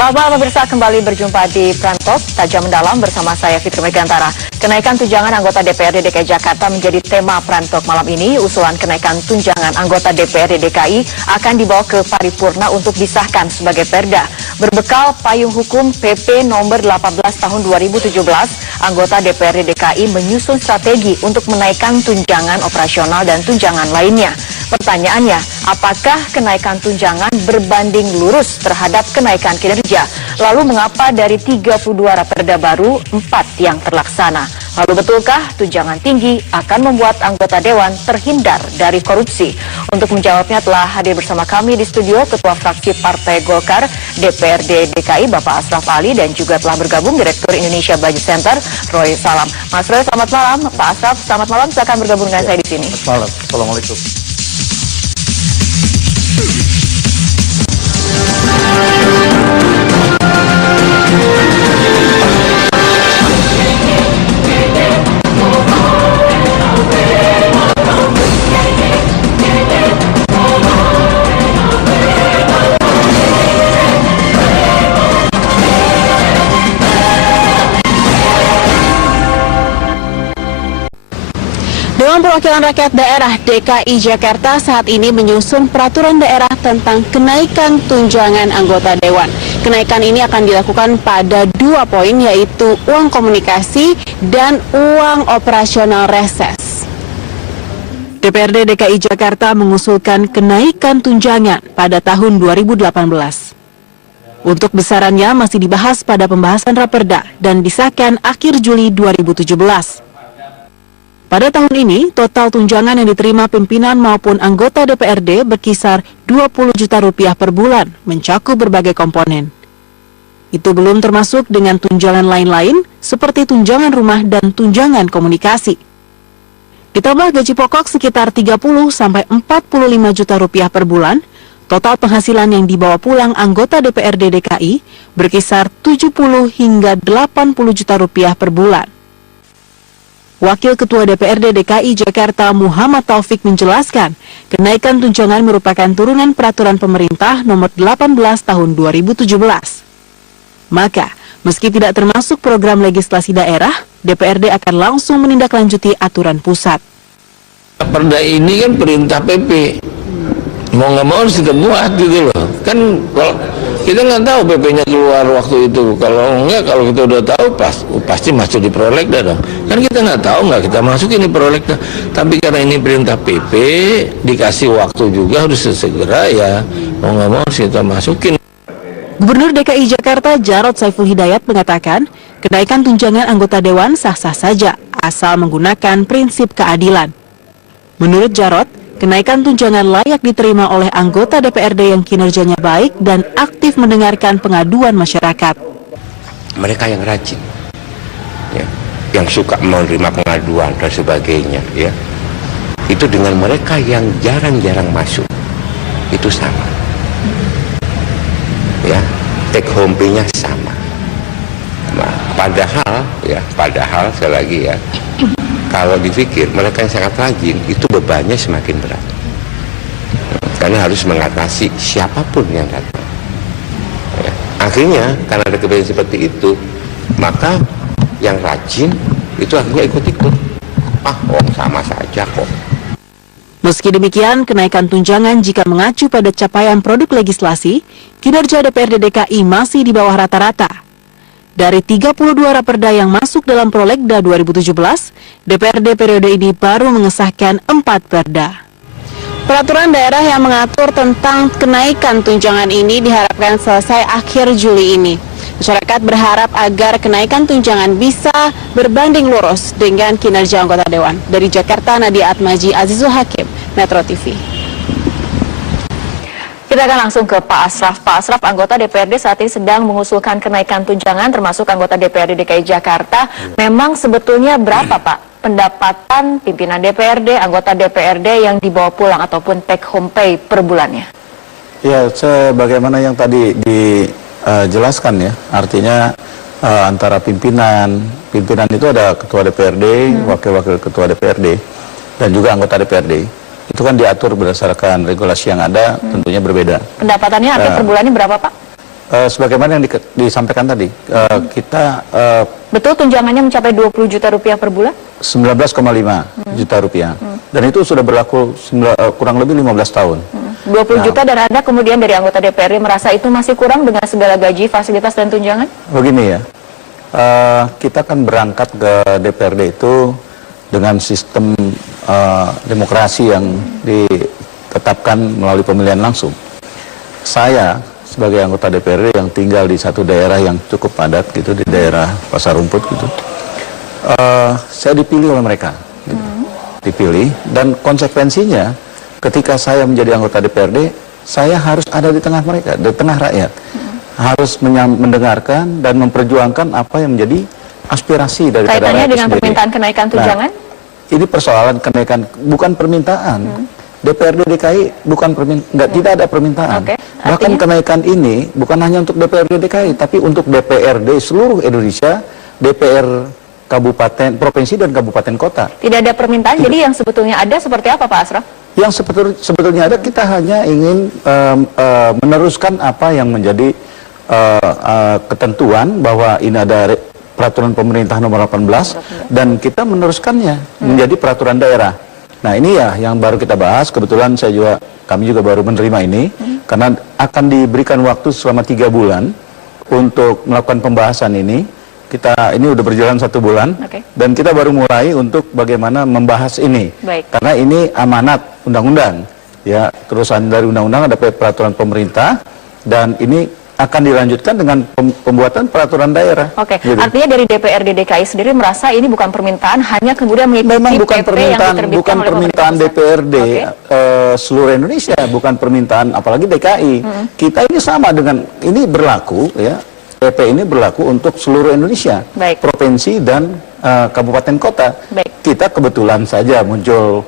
Selamat malam pemirsa, kembali berjumpa di Prantos Tajam Mendalam bersama saya Fitri Megantara. Kenaikan tunjangan anggota DPRD DKI Jakarta menjadi tema Prantos malam ini. Usulan kenaikan tunjangan anggota DPRD DKI akan dibawa ke paripurna untuk disahkan sebagai perda. Berbekal payung hukum PP nomor 18 tahun 2017, anggota DPRD DKI menyusun strategi untuk menaikkan tunjangan operasional dan tunjangan lainnya. Pertanyaannya, apakah kenaikan tunjangan berbanding lurus terhadap kenaikan kinerja? Lalu mengapa dari 32 raperda baru, 4 yang terlaksana? Lalu betulkah tunjangan tinggi akan membuat anggota Dewan terhindar dari korupsi? Untuk menjawabnya telah hadir bersama kami di studio Ketua Fraksi Partai Golkar DPRD DKI Bapak Asraf Ali dan juga telah bergabung Direktur Indonesia Budget Center Roy Salam. Mas Roy, selamat malam. Pak Asraf, selamat malam. Silakan bergabung dengan saya di sini. Selamat malam. Assalamualaikum. Dewan Perwakilan Rakyat Daerah DKI Jakarta saat ini menyusun peraturan daerah tentang kenaikan tunjangan anggota Dewan. Kenaikan ini akan dilakukan pada 2 poin, yaitu uang komunikasi dan uang operasional reses. DPRD DKI Jakarta mengusulkan kenaikan tunjangan pada tahun 2018. Untuk besarannya masih dibahas pada pembahasan raperda dan disahkan akhir Juli 2017. Pada tahun ini, total tunjangan yang diterima pimpinan maupun anggota DPRD berkisar 20 juta rupiah per bulan, mencakup berbagai komponen. Itu belum termasuk dengan tunjangan lain-lain seperti tunjangan rumah dan tunjangan komunikasi. Ditambah gaji pokok sekitar 30 sampai 45 juta rupiah per bulan, total penghasilan yang dibawa pulang anggota DPRD DKI berkisar 70 hingga 80 juta rupiah per bulan. Wakil Ketua DPRD DKI Jakarta Muhammad Taufik menjelaskan, kenaikan tunjangan merupakan turunan peraturan pemerintah nomor 18 tahun 2017. Maka, meski tidak termasuk program legislasi daerah, DPRD akan langsung menindaklanjuti aturan pusat. Perda ini kan perintah PP, mau nggak mau harus kita buat gitu loh. Kan kalau kita nggak tahu PP-nya keluar waktu itu, kalau kita udah tahu pasti masuk di prolegda dong. Kan kita nggak tahu, nggak kita masukin di prolegda. Tapi karena ini perintah PP, dikasih waktu juga harus segera ya, mau nggak mau harus kita masukin. Gubernur DKI Jakarta Jarod Saiful Hidayat mengatakan, kenaikan tunjangan anggota Dewan sah-sah saja, asal menggunakan prinsip keadilan. Menurut Jarod, kenaikan tunjangan layak diterima oleh anggota DPRD yang kinerjanya baik dan aktif mendengarkan pengaduan masyarakat. Mereka yang rajin, ya, yang suka menerima pengaduan dan sebagainya, ya, itu dengan mereka yang jarang-jarang masuk, itu sama, ya, take home pay-nya sama. Nah, padahal sekali lagi ya, kalau dipikir mereka yang sangat rajin itu bebannya semakin berat, karena harus mengatasi siapapun yang datang. Ya. Akhirnya karena ada kebiasaan seperti itu, maka yang rajin itu akhirnya ikut-ikut. Sama saja kok. Meski demikian, kenaikan tunjangan jika mengacu pada capaian produk legislasi, kinerja DPRD DKI masih di bawah rata-rata. Dari 32 raperda yang masuk dalam prolegda 2017, DPRD periode ini baru mengesahkan 4 perda. Peraturan daerah yang mengatur tentang kenaikan tunjangan ini diharapkan selesai akhir Juli ini. Masyarakat berharap agar kenaikan tunjangan bisa berbanding lurus dengan kinerja anggota Dewan. Dari Jakarta, Nadia Atmaji, Azizul Hakim, Metro TV. Kita akan langsung ke Pak Asraf. Pak Asraf, anggota DPRD saat ini sedang mengusulkan kenaikan tunjangan termasuk anggota DPRD DKI Jakarta. Memang sebetulnya berapa Pak pendapatan pimpinan DPRD, anggota DPRD yang dibawa pulang ataupun take home pay per bulannya? Ya, sebagaimana yang tadi dijelaskan ya, artinya antara pimpinan itu ada ketua DPRD, wakil-wakil ketua DPRD, dan juga anggota DPRD. Itu kan diatur berdasarkan regulasi yang ada, tentunya berbeda. Pendapatannya artinya per bulannya berapa Pak? Sebagaimana yang disampaikan tadi, kita Betul tunjangannya mencapai 20 juta rupiah per bulan? 19,5 juta rupiah. Dan itu sudah berlaku kurang lebih 15 tahun. 20 juta dan Anda kemudian dari anggota DPRD merasa itu masih kurang dengan segala gaji, fasilitas, dan tunjangan? Begini ya, kita kan berangkat ke DPRD itu dengan sistem demokrasi yang ditetapkan melalui pemilihan langsung. Saya sebagai anggota DPRD yang tinggal di satu daerah yang cukup padat gitu, di daerah Pasar Rumput gitu, saya dipilih oleh mereka, gitu. Dipilih, dan konsekuensinya ketika saya menjadi anggota DPRD, saya harus ada di tengah mereka, di tengah rakyat, harus mendengarkan dan memperjuangkan apa yang menjadi aspirasi dari rakyat Kaitannya dengan sendiri. permintaan kenaikan tunjangan? Nah, ini persoalan kenaikan, bukan permintaan. DPRD DKI bukan tidak ada permintaan. Oke, Bahkan artinya? kenaikan ini bukan hanya untuk DPRD DKI, tapi untuk DPRD seluruh Indonesia, DPR kabupaten, provinsi dan kabupaten kota. Tidak ada permintaan, jadi yang sebetulnya ada seperti apa Pak Asraf? Yang sebetulnya ada, kita hanya ingin meneruskan apa yang menjadi ketentuan bahwa ini ada peraturan pemerintah nomor 18 dan kita meneruskannya menjadi peraturan daerah. Nah ini ya yang baru kita bahas, kebetulan kami juga baru menerima ini, karena akan diberikan waktu selama 3 bulan untuk melakukan pembahasan ini. Ini udah berjalan 1 bulan, dan kita baru mulai untuk bagaimana membahas ini. Baik. Karena ini amanat undang-undang, ya, terusan dari undang-undang ada peraturan pemerintah, dan ini akan dilanjutkan dengan pembuatan peraturan daerah. Oke, Gitu. artinya dari DPRD DKI sendiri merasa ini bukan permintaan, hanya kemudian mengikuti Memang bukan PP yang permintaan, diterbitkan bukan oleh permintaan pemerintah pusat. DPRD seluruh Indonesia, bukan permintaan apalagi DKI. Kita ini sama dengan ini berlaku, ya. PP ini berlaku untuk seluruh Indonesia, Baik. provinsi dan kabupaten kota. Baik. Kita kebetulan saja muncul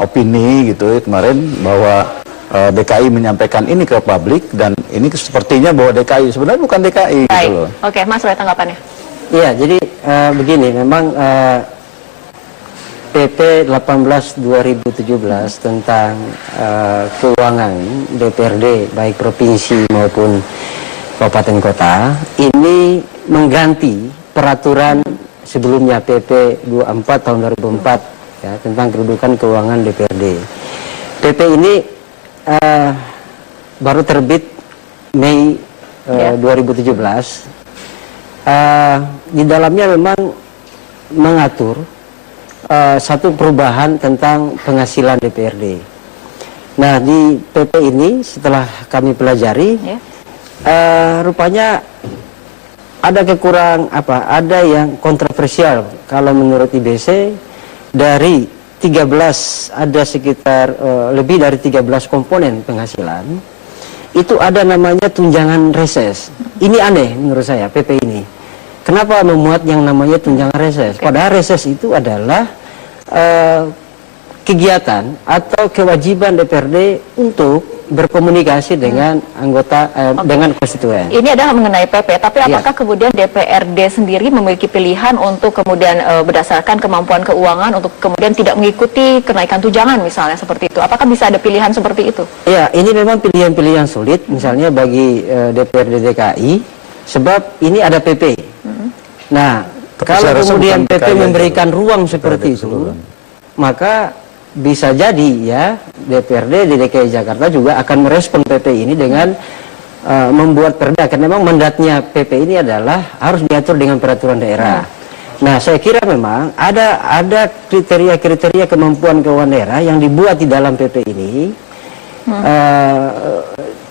opini gitu ya, kemarin bahwa DKI menyampaikan ini ke publik, dan ini sepertinya bahwa DKI sebenarnya bukan DKI Baik. gitu loh. Oke, Mas, Roy, tanggapannya? Iya, jadi begini, memang PP 18/2017 tentang keuangan DPRD baik provinsi maupun kabupaten kota ini mengganti peraturan sebelumnya PP 24 tahun 2004 ya, tentang kedudukan keuangan DPRD. PP ini baru terbit Mei 2017. Di dalamnya memang mengatur satu perubahan tentang penghasilan DPRD. Nah, di PP ini setelah kami pelajari, rupanya ada ada yang kontroversial kalau menurut IBC. Dari 13 ada sekitar lebih dari 13 komponen penghasilan, itu ada namanya tunjangan reses. Ini aneh menurut saya PP ini. Kenapa memuat yang namanya tunjangan reses? Padahal reses itu adalah kegiatan atau kewajiban DPRD untuk berkomunikasi dengan anggota dengan konstituen. Ini adalah mengenai PP, tapi apakah kemudian DPRD sendiri memiliki pilihan untuk kemudian berdasarkan kemampuan keuangan untuk kemudian tidak mengikuti kenaikan tunjangan misalnya seperti itu? Apakah bisa ada pilihan seperti itu? Ya, ini memang pilihan-pilihan sulit misalnya bagi DPRD DKI, sebab ini ada PP. Nah, Tapi kalau saya rasa kemudian bukan PP DKI memberikan ruang seperti DPRD itu, keseluruhan. maka bisa jadi ya DPRD di DKI Jakarta juga akan merespon PP ini dengan membuat perda, karena memang mandatnya PP ini adalah harus diatur dengan peraturan daerah. Nah, saya kira memang ada kriteria-kriteria kemampuan keuangan daerah yang dibuat di dalam PP ini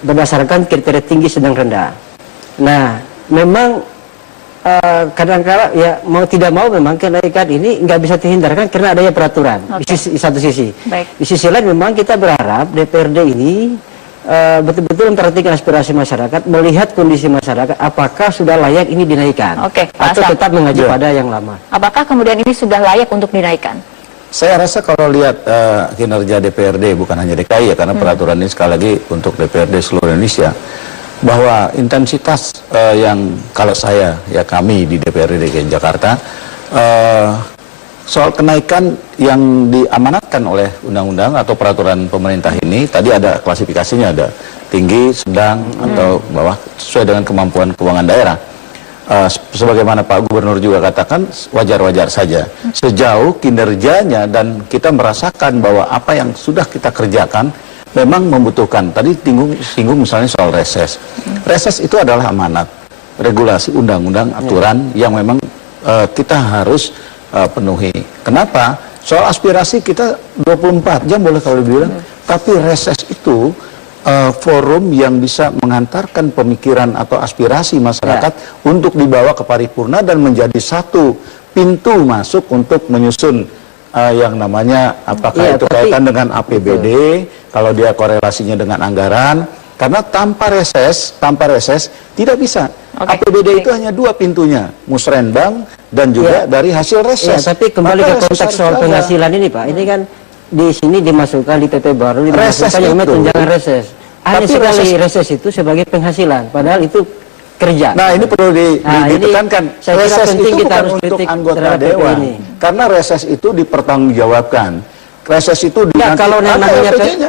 berdasarkan kriteria tinggi, sedang, rendah. Nah, memang kadang-kadang ya mau tidak mau memang kenaikan ini nggak bisa dihindarkan karena adanya peraturan di satu sisi. Baik. Di sisi lain memang kita berharap DPRD ini betul-betul memperhatikan aspirasi masyarakat, melihat kondisi masyarakat, apakah sudah layak ini dinaikkan atau tetap mengacu pada yang lama. Apakah kemudian ini sudah layak untuk dinaikkan? Saya rasa kalau lihat kinerja DPRD, bukan hanya DKI ya, karena peraturan ini sekali lagi untuk DPRD seluruh Indonesia, bahwa intensitas yang kalau kami di DPRD DKI Jakarta, soal kenaikan yang diamanatkan oleh undang-undang atau peraturan pemerintah ini, tadi ada klasifikasinya, ada tinggi, sedang, atau bawah sesuai dengan kemampuan keuangan daerah. Sebagaimana Pak Gubernur juga katakan, wajar-wajar saja sejauh kinerjanya dan kita merasakan bahwa apa yang sudah kita kerjakan memang membutuhkan. Tadi singgung misalnya soal reses. Reses itu adalah amanat, regulasi, undang-undang, aturan yang memang kita harus penuhi. Kenapa? Soal aspirasi kita 24 jam boleh kalau dibilang, tapi reses itu forum yang bisa mengantarkan pemikiran atau aspirasi masyarakat untuk dibawa ke paripurna dan menjadi satu pintu masuk untuk menyusun yang namanya apakah itu kaitan dengan APBD, kalau dia korelasinya dengan anggaran, karena tanpa reses tidak bisa. APBD itu hanya dua pintunya, musrenbang dan juga dari hasil reses. Tapi kembali ke konteks soal penghasilan ini Pak, ini kan di sini dimasukkan di PP baru dimasukkan yang namanya tunjangan reses. Hanya sekali reses itu sebagai penghasilan, padahal itu kerja. Nah ini perlu ditekankan. Reses itu bukan untuk anggota dewan, karena reses itu dipertanggungjawabkan. Reses itu kalau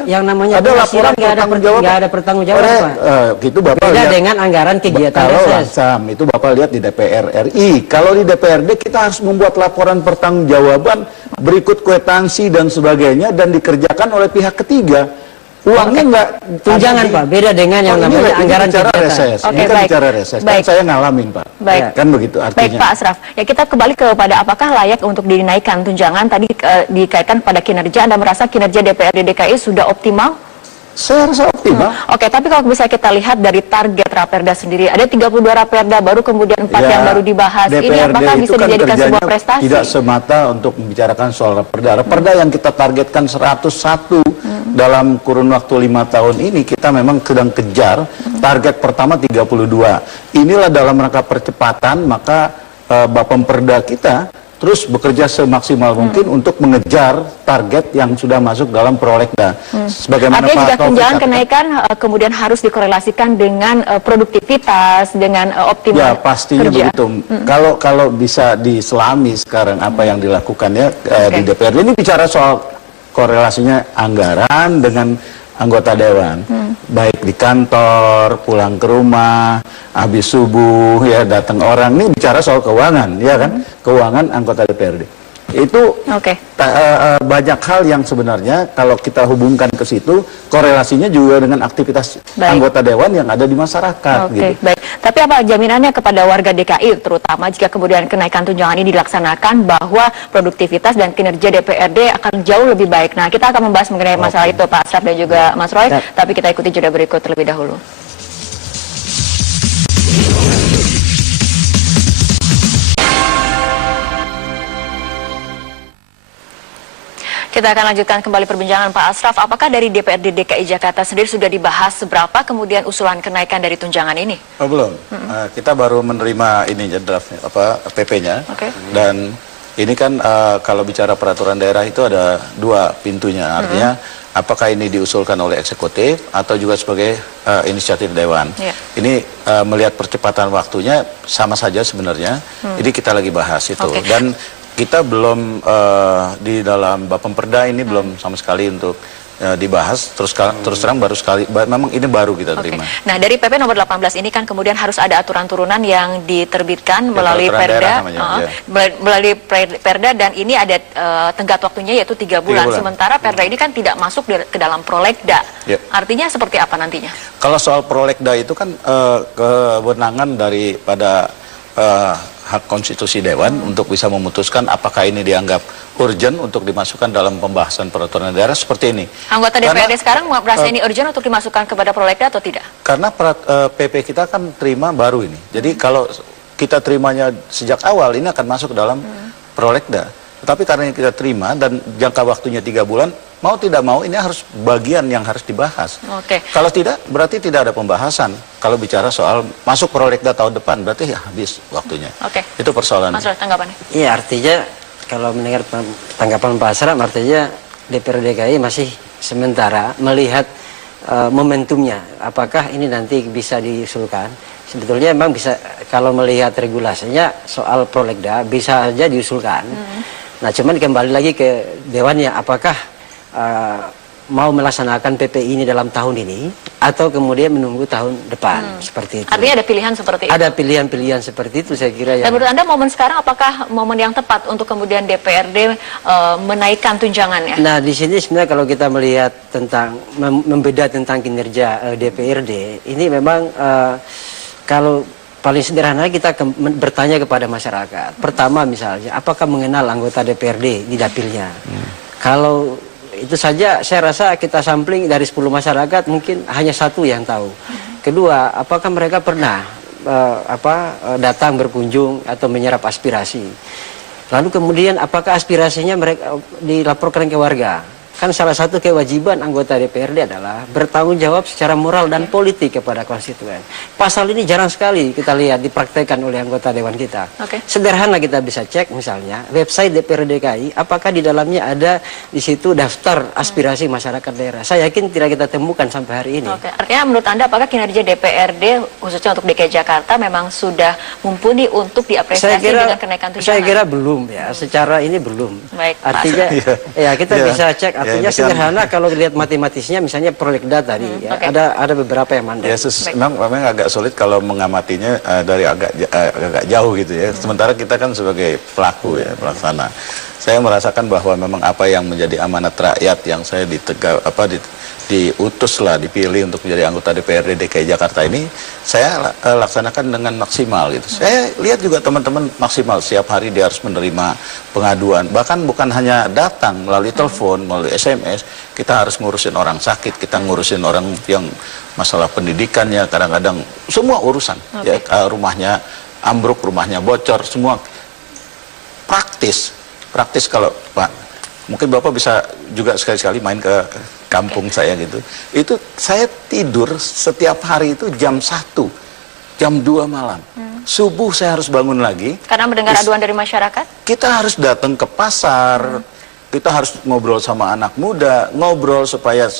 yang namanya penghasilan nggak ada pertanggungjawaban Pak. Gitu Bapak beda lihat, dengan anggaran kegiatan reses. Itu Bapak lihat di DPR RI. Kalau di DPRD kita harus membuat laporan pertanggungjawaban berikut kwitansi dan sebagainya dan dikerjakan oleh pihak ketiga. Uangnya enggak tunjangan Pak, beda dengan yang namanya anggaran kegiatan. Reses. Ini kan bicara reses. Kan saya ngalamin Pak. Kan begitu artinya. Baik Pak Asraf. Ya kita kembali kepada apakah layak untuk dinaikkan tunjangan tadi dikaitkan pada kinerja. Anda merasa kinerja DPRD DKI sudah optimal? Saya rasa optimal. Oke, tapi kalau bisa kita lihat dari target Raperda sendiri, ada 32 Raperda, baru kemudian 4 yang baru dibahas. DPRD ini apakah bisa kan dijadikan sebuah prestasi? Tidak semata untuk membicarakan soal Raperda. Raperda yang kita targetkan 101 dalam kurun waktu 5 tahun ini, kita memang sedang kejar. Target pertama 32. Inilah dalam rangka percepatan, maka Bapemperda kita terus bekerja semaksimal mungkin untuk mengejar target yang sudah masuk dalam prolegda. Sebagaimana artinya jika Pak tunjangan kenaikan kemudian harus dikorelasikan dengan produktivitas, dengan optimal ya pastinya kerja. begitu. Kalau bisa diselami sekarang apa yang dilakukannya di DPRD, ini bicara soal korelasinya anggaran dengan anggota dewan, baik di kantor, pulang ke rumah, habis subuh, ya datang orang. Ini bicara soal keuangan, ya kan? Keuangan anggota DPRD. Itu banyak hal yang sebenarnya kalau kita hubungkan ke situ, korelasinya juga dengan aktivitas anggota dewan yang ada di masyarakat. Gitu. Baik. Tapi apa jaminannya kepada warga DKI, terutama jika kemudian kenaikan tunjangan ini dilaksanakan, bahwa produktivitas dan kinerja DPRD akan jauh lebih baik? Nah, kita akan membahas mengenai masalah itu, Pak Asraf dan juga Mas Roy. Tapi kita ikuti jeda berikut terlebih dahulu. Kita akan lanjutkan kembali perbincangan Pak Asraf. Apakah dari DPRD DKI Jakarta sendiri sudah dibahas seberapa kemudian usulan kenaikan dari tunjangan ini? Oh, belum. Kita baru menerima ini draftnya, PP-nya. Dan ini kan kalau bicara peraturan daerah itu ada dua pintunya. Artinya apakah ini diusulkan oleh eksekutif atau juga sebagai inisiatif dewan. Ini melihat percepatan waktunya sama saja sebenarnya. Jadi kita lagi bahas itu. Dan kita belum di dalam Bapemperda ini belum sama sekali untuk dibahas, terus terang baru sekali, memang ini baru kita terima. Nah, dari PP nomor 18 ini kan kemudian harus ada aturan turunan yang diterbitkan melalui Perda, melalui Perda, dan ini ada tenggat waktunya yaitu 3 bulan. Sementara Perda ini kan tidak masuk ke dalam prolegda. Artinya seperti apa nantinya? Kalau soal prolegda itu kan kewenangan daripada hak konstitusi dewan untuk bisa memutuskan apakah ini dianggap urgent untuk dimasukkan dalam pembahasan peraturan daerah seperti ini. Anggota DPRD sekarang merasa ini urgent untuk dimasukkan kepada prolegda atau tidak? Karena PP kita kan terima baru ini. Jadi kalau kita terimanya sejak awal ini akan masuk dalam prolegda. Tetapi karena kita terima dan jangka waktunya 3 bulan, mau tidak mau ini harus bagian yang harus dibahas. Kalau tidak, berarti tidak ada pembahasan. Kalau bicara soal masuk prolegda tahun depan, berarti ya habis waktunya. Itu persoalan. Mas Roy, tanggapannya? Iya, artinya kalau mendengar tanggapan Pak Asraf, artinya DPRD DKI masih sementara melihat momentumnya. Apakah ini nanti bisa diusulkan? Sebetulnya memang bisa, kalau melihat regulasinya soal prolegda bisa saja diusulkan. Nah, cuman kembali lagi ke dewannya, apakah mau melaksanakan PP ini dalam tahun ini atau kemudian menunggu tahun depan seperti itu. Artinya ada pilihan seperti itu. Ada pilihan-pilihan seperti itu saya kira Dan menurut Anda momen sekarang apakah momen yang tepat untuk kemudian DPRD menaikkan tunjangannya? Nah, di sini sebenarnya kalau kita melihat tentang membeda tentang kinerja DPRD, ini memang kalau paling sederhana kita bertanya kepada masyarakat. Pertama misalnya, apakah mengenal anggota DPRD di dapilnya? Kalau itu saja saya rasa kita sampling dari 10 masyarakat mungkin hanya 1 yang tahu. Kedua, apakah mereka pernah datang berkunjung atau menyerap aspirasi? Lalu kemudian apakah aspirasinya mereka dilaporkan ke warga? Kan salah satu kewajiban anggota DPRD adalah bertanggung jawab secara moral dan politik kepada konstituen. Pasal ini jarang sekali kita lihat dipraktekkan oleh anggota dewan kita. Sederhana kita bisa cek misalnya website DPRD DKI, apakah di dalamnya ada di situ daftar aspirasi masyarakat daerah. Saya yakin tidak kita temukan sampai hari ini. Artinya menurut Anda apakah kinerja DPRD khususnya untuk DKI Jakarta memang sudah mumpuni untuk diapresiasi dengan kenaikan tunjangan? Saya kira belum ya, secara ini belum. Baik, artinya ya kita bisa cek. Artinya sederhana kalau dilihat matematisnya misalnya prolegda tadi ya, ada beberapa yang mandek. Ya, memang agak sulit kalau mengamatinya dari agak jauh gitu ya. Sementara kita kan sebagai pelaku ya, pelaksana. Saya merasakan bahwa memang apa yang menjadi amanat rakyat yang saya diutuslah, dipilih untuk menjadi anggota DPRD DKI Jakarta ini, saya laksanakan dengan maksimal gitu. Saya lihat juga teman-teman maksimal, setiap hari dia harus menerima pengaduan. Bahkan bukan hanya datang melalui telepon, melalui SMS, kita harus ngurusin orang sakit, kita ngurusin orang yang masalah pendidikannya, kadang-kadang semua urusan. Ya, rumahnya ambruk, rumahnya bocor, semua praktis kalau Pak. Mungkin Bapak bisa juga sekali-sekali main ke kampung saya gitu. Itu saya tidur setiap hari itu jam 1, jam 2 malam. Subuh saya harus bangun lagi. Karena mendengar aduan dari masyarakat? Kita harus datang ke pasar, kita harus ngobrol sama anak muda, ngobrol supaya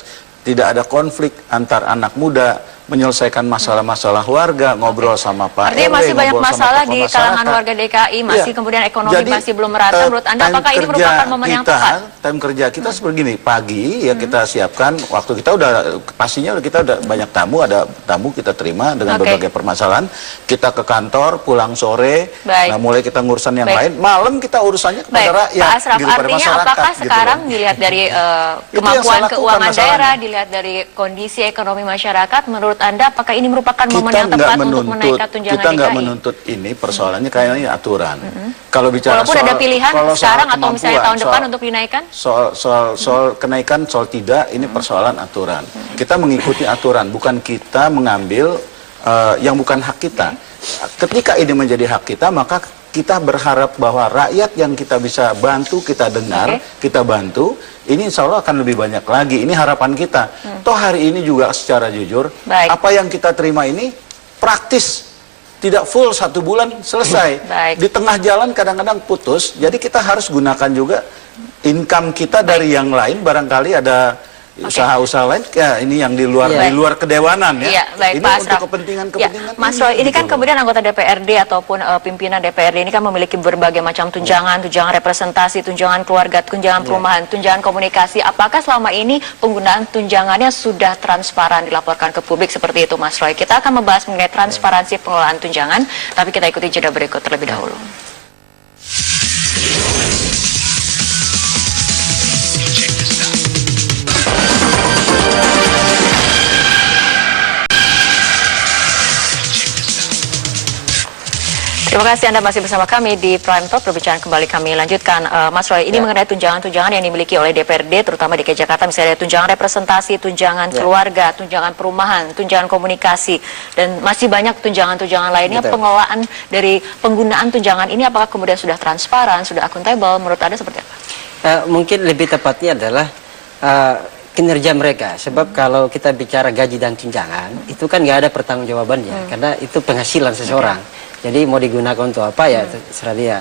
tidak ada konflik antar anak muda, menyelesaikan masalah-masalah warga, ngobrol sama Pak RW. Artinya masih banyak masalah di kalangan warga DKI, masih kemudian ekonomi masih belum merata. Menurut Anda apakah ini merupakan momen yang tepat? Time kerja kita seperti gini, pagi ya kita siapkan, waktu kita udah pastinya kita udah banyak tamu, ada tamu kita terima dengan berbagai permasalahan, kita ke kantor, pulang sore, nah mulai kita ngurusan yang lain, malam kita urusannya kepada rakyat. Pak Asraf, gitu, artinya apakah gitu sekarang dilihat dari kemampuan keuangan daerah, dilihat dari kondisi ekonomi masyarakat, menurut Anda apakah ini merupakan momen yang tepat untuk menaikkan tunjangan DKI? Kita nggak menuntut ini, persoalannya kayaknya ini aturan. Kalau bicara walaupun ada pilihan sekarang atau misalnya tahun depan untuk dinaikkan? Soal kenaikan, soal tidak, ini persoalan aturan. Kita mengikuti aturan, bukan kita mengambil yang bukan hak kita. Ketika ini menjadi hak kita, maka kita berharap bahwa rakyat yang kita bisa bantu, kita dengar, kita bantu, ini insya Allah akan lebih banyak lagi. Ini harapan kita. Toh hari ini juga secara jujur, apa yang kita terima ini praktis. Tidak full 1 bulan selesai. Di tengah jalan kadang-kadang putus, jadi kita harus gunakan juga income kita dari yang lain, barangkali ada usaha-usaha lain, ya ini yang di luar kedewanan ya. Ini untuk kepentingan-kepentingan. Mas Roy, ini kan kemudian anggota DPRD ataupun pimpinan DPRD ini kan memiliki berbagai macam tunjangan, tunjangan representasi, tunjangan keluarga, tunjangan perumahan, tunjangan komunikasi. Apakah selama ini penggunaan tunjangannya sudah transparan dilaporkan ke publik seperti itu, Mas Roy? Kita akan membahas mengenai transparansi pengelolaan tunjangan, tapi kita ikuti jeda berikut terlebih dahulu. Terima kasih Anda masih bersama kami di Prime Talk. Perbincangan kembali kami lanjutkan. Mas Roy, ini mengenai tunjangan-tunjangan yang dimiliki oleh DPRD, terutama DKI Jakarta, misalnya ada tunjangan representasi, tunjangan keluarga, tunjangan perumahan, tunjangan komunikasi, dan masih banyak tunjangan-tunjangan lainnya. Pengelolaan dari penggunaan tunjangan ini apakah kemudian sudah transparan, sudah akuntabel? Menurut Anda seperti apa? Mungkin lebih tepatnya adalah kinerja mereka. Sebab kalau kita bicara gaji dan tunjangan, itu kan nggak ada pertanggungjawabannya, karena itu penghasilan seseorang. Jadi mau digunakan untuk apa ya terserah dia.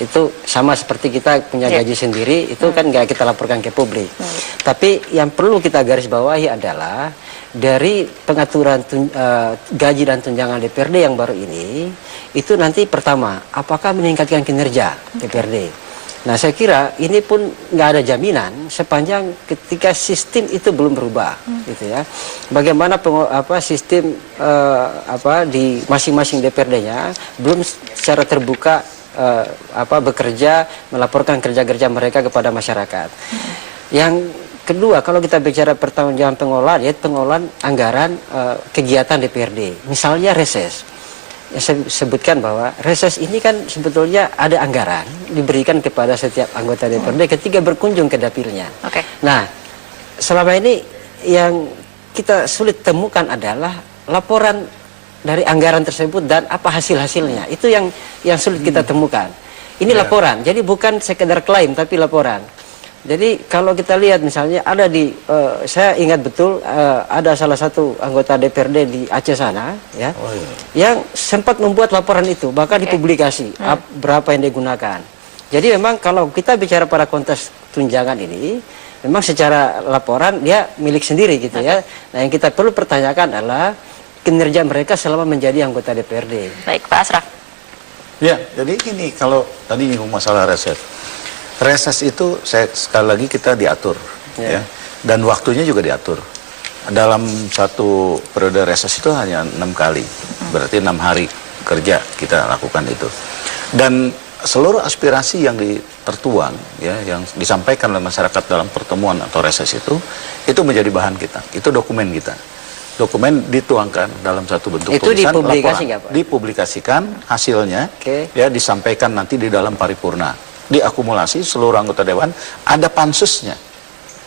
Itu sama seperti kita punya gaji sendiri, itu kan nggak kita laporkan ke publik. Tapi yang perlu kita garis bawahi adalah dari pengaturan gaji dan tunjangan DPRD yang baru ini, itu nanti pertama, apakah meningkatkan kinerja DPRD? Nah, saya kira ini pun nggak ada jaminan sepanjang ketika sistem itu belum berubah, gitu ya. Bagaimana sistem di masing-masing DPRD-nya belum secara terbuka bekerja, melaporkan kerja-kerja mereka kepada masyarakat. Yang kedua, kalau kita bicara pertanggungjawaban pengelolaan, yaitu pengelolaan anggaran kegiatan DPRD, misalnya reses. Ya, saya sebutkan bahwa reses ini kan sebetulnya ada anggaran diberikan kepada setiap anggota DPRD ketika berkunjung ke dapilnya. Nah, selama ini yang kita sulit temukan adalah laporan dari anggaran tersebut dan apa hasil-hasilnya. Itu yang sulit kita temukan. Ini laporan, jadi bukan sekedar klaim tapi laporan. Jadi kalau kita lihat misalnya ada saya ingat betul ada salah satu anggota DPRD di Aceh sana, ya, yang sempat membuat laporan itu, bahkan dipublikasi berapa yang digunakan. Jadi memang kalau kita bicara pada konteks tunjangan ini, memang secara laporan dia milik sendiri gitu ya. Nah, yang kita perlu pertanyakan adalah kinerja mereka selama menjadi anggota DPRD. Baik, Pak Asraf. Ya, jadi gini, kalau tadi nyinggung masalah reses. Reses itu sekali lagi kita diatur, ya, dan waktunya juga diatur. Dalam satu periode reses itu hanya 6 kali, berarti 6 hari kerja kita lakukan itu. Dan seluruh aspirasi yang tertuang, ya, yang disampaikan oleh masyarakat dalam pertemuan atau reses itu menjadi bahan kita, itu dokumen kita. Dokumen dituangkan dalam satu bentuk itu tulisan, dipublikasikan hasilnya, ya, disampaikan nanti di dalam paripurna. Diakumulasi seluruh anggota dewan, ada pansusnya.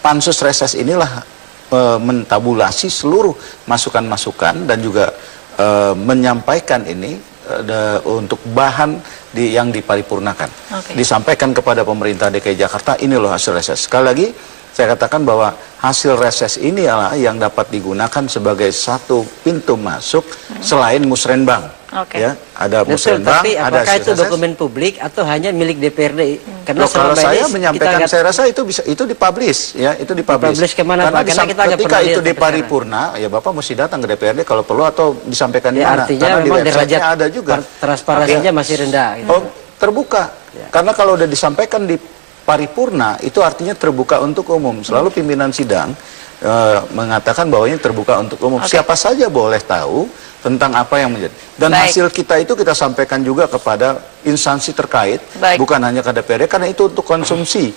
Pansus reses inilah mentabulasi seluruh masukan-masukan dan juga menyampaikan ini untuk bahan yang diparipurnakan. Disampaikan kepada pemerintah DKI Jakarta, ini loh hasil reses. Sekali lagi saya katakan bahwa hasil reses ini adalah yang dapat digunakan sebagai satu pintu masuk selain musrenbang. Ya, ada musrenbang, tapi apakah itu dokumen publik atau hanya milik DPRD? Karena kalau saya menyampaikan, saya rasa itu bisa dipublish, ya, itu dipublish. Kemana, karena ketika itu di paripurna, ya Bapak mesti datang ke DPRD kalau perlu atau disampaikan di mana. Artinya karena di website-nya ada juga. Transparansinya masih rendah. Gitu. Terbuka. Karena kalau udah disampaikan di paripurna, itu artinya terbuka untuk umum. Selalu pimpinan sidang mengatakan bahwa ini terbuka untuk umum. Siapa saja boleh tahu tentang apa yang menjadi. Dan hasil kita itu kita sampaikan juga kepada instansi terkait, bukan hanya ke DPRD, karena itu untuk konsumsi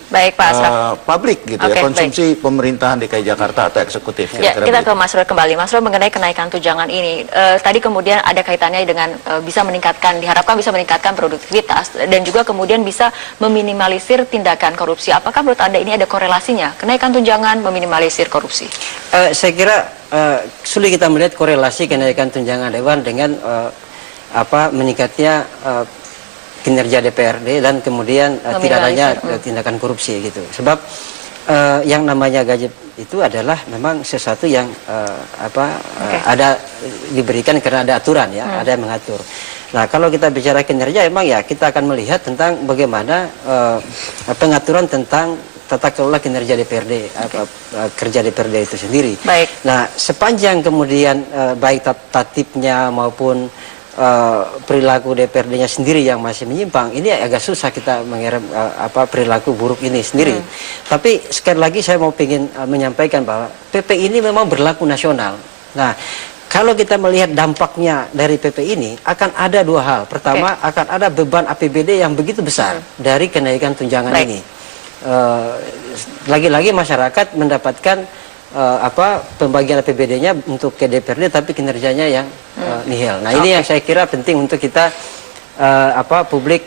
publik gitu ya, konsumsi pemerintahan DKI Jakarta atau eksekutif. Ya, kita ke Mas Rul kembali. Mas Rul, mengenai kenaikan tunjangan ini, tadi kemudian ada kaitannya dengan diharapkan bisa meningkatkan produktivitas dan juga kemudian bisa meminimalisir tindakan korupsi. Apakah menurut Anda ini ada korelasinya? Kenaikan tunjangan meminimalisir korupsi? Saya kira sulit kita melihat korelasi kenaikan tunjangan dewan dengan meningkatnya kinerja DPRD dan kemudian tidak adanya tindakan korupsi gitu. Sebab yang namanya gaji itu adalah memang sesuatu yang ada diberikan karena ada aturan, ya, ada yang mengatur. Nah, kalau kita bicara kinerja, memang ya kita akan melihat tentang bagaimana pengaturan tentang tata kelola kinerja DPRD, kerja DPRD itu sendiri. Nah, sepanjang kemudian baik tatipnya maupun perilaku DPRD-nya sendiri yang masih menyimpang, ini agak susah kita mengirim perilaku buruk ini sendiri. Tapi sekali lagi saya mau menyampaikan bahwa PP ini memang berlaku nasional. Nah, kalau kita melihat dampaknya dari PP ini, akan ada dua hal. Pertama, akan ada beban APBD yang begitu besar dari kenaikan tunjangan ini. Lagi-lagi masyarakat mendapatkan pembagian APBD-nya untuk ke DPRD, tapi kinerjanya yang nihil. Nah, ini yang saya kira penting untuk kita publik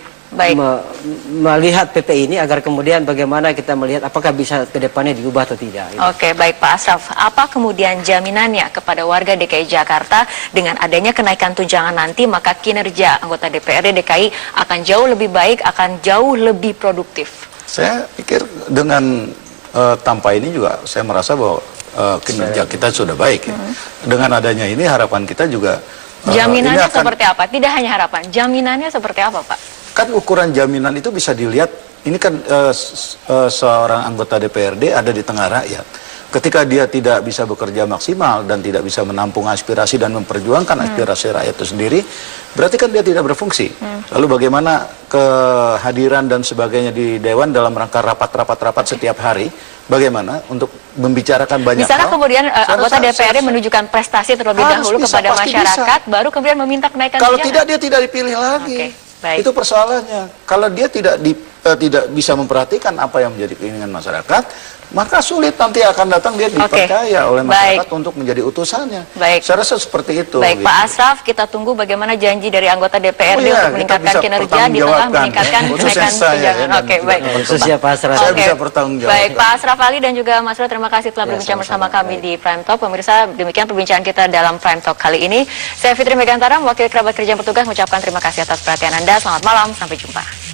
melihat PP ini agar kemudian bagaimana kita melihat apakah bisa ke depannya diubah atau tidak. Gitu. Oke, baik Pak Asraf. Apa kemudian jaminannya kepada warga DKI Jakarta dengan adanya kenaikan tunjangan nanti, maka kinerja anggota DPRD DKI akan jauh lebih baik, akan jauh lebih produktif? Saya pikir dengan tanpa ini juga saya merasa bahwa kinerja kita sudah baik. Ya. Dengan adanya ini harapan kita juga jaminannya seperti apa? Tidak hanya harapan, jaminannya seperti apa, Pak? Kan ukuran jaminan itu bisa dilihat. Ini kan seorang anggota DPRD ada di tengah rakyat. Ketika dia tidak bisa bekerja maksimal dan tidak bisa menampung aspirasi dan memperjuangkan aspirasi rakyat itu sendiri, berarti kan dia tidak berfungsi. Lalu bagaimana kehadiran dan sebagainya di Dewan dalam rangka rapat setiap hari, bagaimana untuk membicarakan banyak Bisakah hal? kemudian anggota DPRD Seharusnya- menunjukkan prestasi terlebih Harus dahulu bisa, kepada pasti masyarakat, baru kemudian meminta kenaikan Kalau tunjangan? tidak, dia tidak dipilih lagi. Oke, baik. Itu persoalannya. Kalau dia tidak bisa memperhatikan apa yang menjadi keinginan masyarakat, maka sulit nanti akan datang dia dipercaya oleh masyarakat untuk menjadi utusannya. Baik. Saya rasa seperti itu. Baik, gitu. Pak Asraf, kita tunggu bagaimana janji dari anggota DPRD Oh iya, untuk kita meningkatkan bisa kinerja di tengah pertanggungjawabkan, meningkatkan ya. Khususnya kenaikan saya, tunjangan. ya, dan Oke, baik. Khususnya Pak Asraf. Saya Oke. bisa bertanggungjawabkan. Baik, Pak Asraf Ali dan juga Mas Ro, terima kasih telah berbincang bersama kami di Prime Talk. Pemirsa, demikian perbincangan kita dalam Prime Talk kali ini. Saya Fitri Megantara, mewakili kerabat kerja yang bertugas, mengucapkan terima kasih atas perhatian Anda. Selamat malam, sampai jumpa.